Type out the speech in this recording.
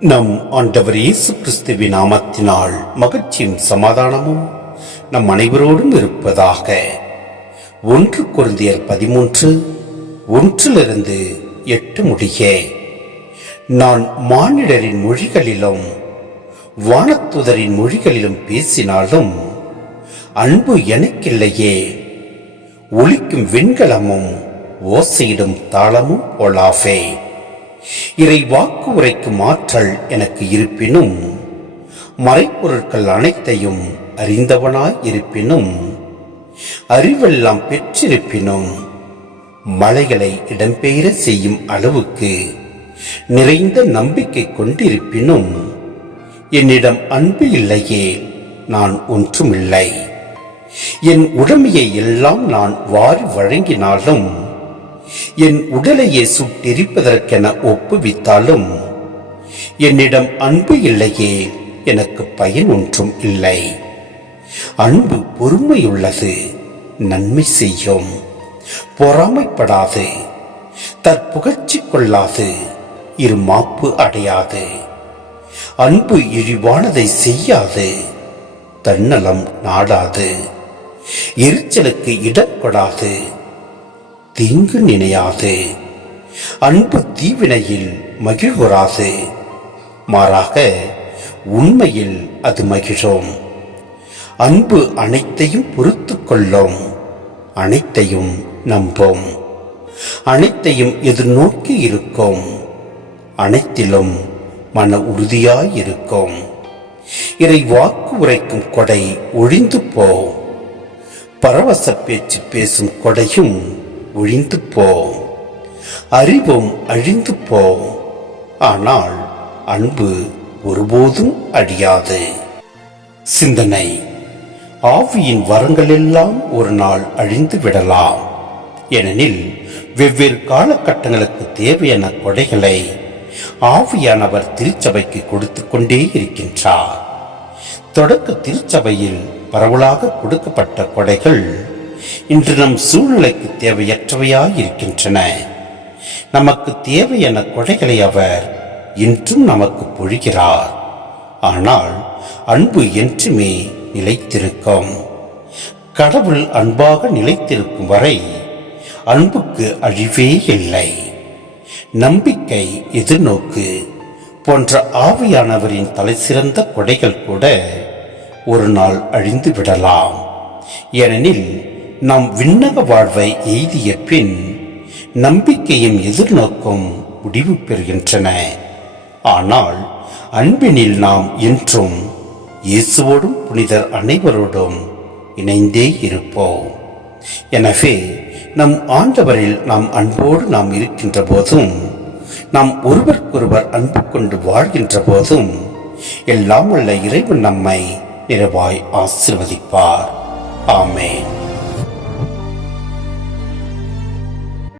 நம் ஆண்டவர் இயேசு கிறிஸ்துவின் நாமத்தினால் மகிழ்ச்சியும் சமாதானமும் நம் அனைவரோடும் இருப்பதாக. ஒன்று குருந்தியர் பதிமூன்று ஒன்றிலிருந்து எட்டு முடிய. நான் மானிடரின் மொழிகளிலும் வானத்துதரின் மொழிகளிலும் பேசினாலும் அன்பு எனக்கில்லையே. ஒழிக்கும் விண்கலமும் ஓசையிடும் தாளமும் போலாவே. இறை வாக்கு உரைக்கும் ஆற்றல் எனக்கு இருப்பினும் மறைப்பொருட்கள் அனைத்தையும் அறிந்தவனாய் இருப்பினும் அறிவெல்லாம் பெற்றிருப்பினும் மலைகளை இடம்பெயர செய்யும் அளவுக்கு நிறைந்த நம்பிக்கை கொண்டிருப்பினும் என்னிடம் அன்பு இல்லையே நான் ஒன்றுமில்லை. என் உடமையை எல்லாம் நான் வாரி வழங்கினாலும் என் உடலையே சுட்டெரிப்பதற்கென ஒப்புவித்தாலும் என்னிடம் அன்பு இல்லையே எனக்கு பயன் ஒன்றும் இல்லை. அன்பு பொறுமையுள்ளது நன்மை செய்யும். பொறாமைப்படாது தற்புகழ்ச்சி கொள்ளாது இருமாப்பு அடையாது. அன்பு இழிவானதை செய்யாது தன்னலம் நாடாது. எரிச்சலுக்கு இடம் கொடாது தீங்கு நினையாது. அன்பு தீவினையில் மகிழ்வுறாது மாறாக உண்மையில் அது மகிழும் அன்பு அனைத்தையும் பொறுத்து கொள்ளும். அனைத்தையும் நம்பும். அனைத்தையும் எதிர்நோக்கி இருக்கும். அனைத்திலும் மன உறுதியாயிருக்கும் இறை வாக்கு உரைக்கும் கொடை ஒழிந்து போ. பரவச பேச்சு பேசும் கொடையும் ஒழிந்து போ அறிவும் அழிந்து போ ஆனால் அன்பு ஒருபோதும் அழியாது. சிந்தனை ஆவியின் வரங்களெல்லாம் ஒரு நாள் அழிந்து விடலாம். ஏனெனில் வெவ்வேறு காலகட்டங்களுக்கு தேவையான கொடைகளை ஆவியானவர் திருச்சபைக்கு கொடுத்து கொண்டே இருக்கின்றார். தொடக்க திருச்சபையில் பரவலாக கொடுக்கப்பட்ட கொடைகள் இன்று நம் சூழ்நிலைக்கு தேவையற்றவையாய் இருக்கின்றன நமக்கு தேவையான கொடைகளை அவர் இன்றும் நமக்கு பொழிகிறார். ஆனால் அன்பு என்றுமே நிலைத்திருக்கும். கடவுள் அன்பாக நிலைத்திருக்கும் வரை அன்புக்கு அழிவே இல்லை. நம்பிக்கை எதிர்நோக்கு போன்ற ஆவியானவரின் தலைசிறந்த கொடைகள் கூட ஒரு நாள் அழிந்து விடலாம் ஏனெனில் நாம் விண்ணக வாழ்வை எய்திய பின் நம்பிக்கையும் எதிர்நோக்கும் முடிவு பெறுகின்றன. ஆனால் அன்பினில் நாம் என்றும் இயேசுவோடும் புனிதர் அனைவரோடும் இணைந்தே இருப்போம். எனவே நம் ஆண்டவரில் நாம் அன்போடு நாம் இருக்கின்ற போதும் நாம் ஒருவருக்கொருவர் அன்பு கொண்டு வாழ்கின்ற போதும் எல்லாம் உள்ள இறைவன் நம்மை நிறைவாய் ஆசிர்வதிப்பார். ஆமேன்.